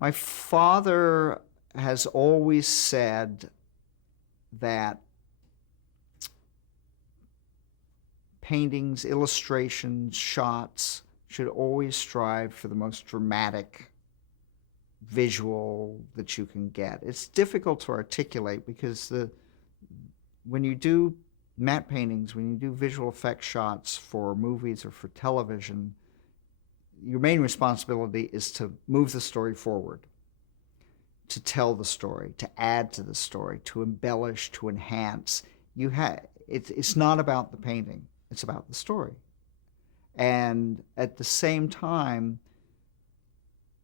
My father has always said that paintings, illustrations, shots should always strive for the most dramatic visual that you can get. It's difficult to articulate because when you do matte paintings, when you do visual effects shots for movies or for television, your main responsibility is to move the story forward, to tell the story, to add to the story, to embellish, to enhance. It's not about the painting, it's about the story. And at the same time,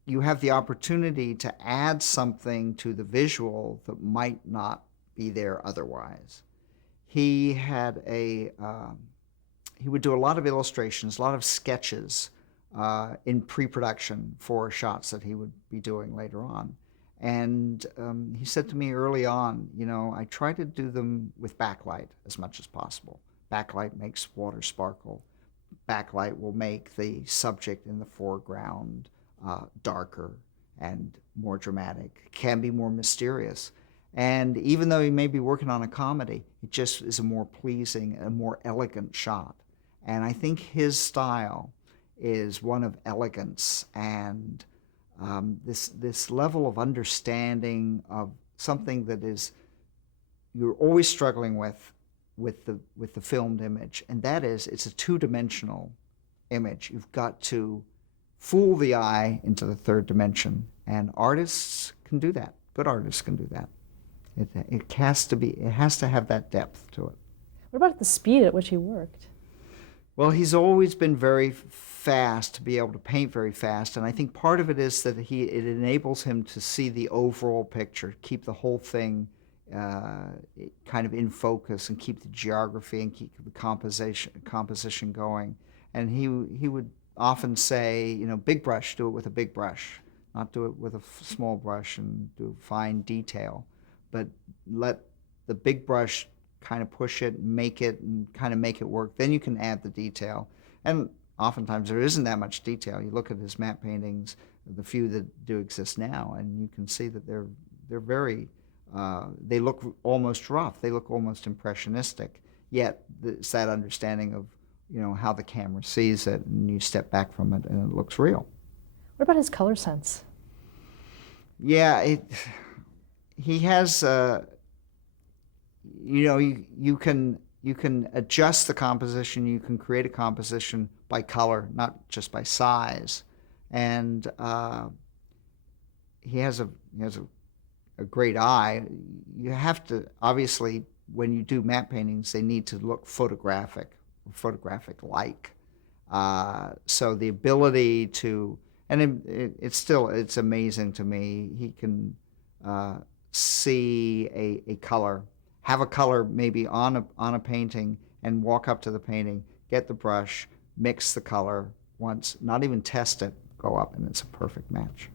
you have the opportunity to add something to the visual that might not be there otherwise. He would do a lot of illustrations, a lot of sketches in pre-production for shots that he would be doing later on. And he said to me early on, I try to do them with backlight as much as possible. Backlight makes water sparkle. Backlight will make the subject in the foreground darker and more dramatic, can be more mysterious. And even though he may be working on a comedy, it just is a more pleasing, a more elegant shot. And I think his style is one of elegance and this level of understanding of something that is you're always struggling with the filmed image, and that is it's a two-dimensional image. You've got to fool the eye into the third dimension, and artists can do that. Good artists can do that. It has to have that depth to it. What about the speed at which he worked? Well, he's always been very fast, to be able to paint very fast, and I think part of it is that it enables him to see the overall picture, keep the whole thing kind of in focus, and keep the geography and keep the composition going. And he would often say, big brush, do it with a big brush, not do it with a small brush and do fine detail, but let the big brush kind of push it, make it work. Then you can add the detail. And oftentimes there isn't that much detail. You look at his matte paintings, the few that do exist now, and you can see that they're very, they look almost rough. They look almost impressionistic. Yet it's that understanding of how the camera sees it, and you step back from it and it looks real. What about his color sense? Yeah, he has, you can adjust the composition, you can create a composition by color, not just by size. And he has a great eye. You have to, obviously, when you do matte paintings, they need to look photographic-like. So the ability to, and it's amazing to me. He can see a color, have a color maybe on a painting, and walk up to the painting, get the brush, mix the color once, not even test it, go up, and it's a perfect match.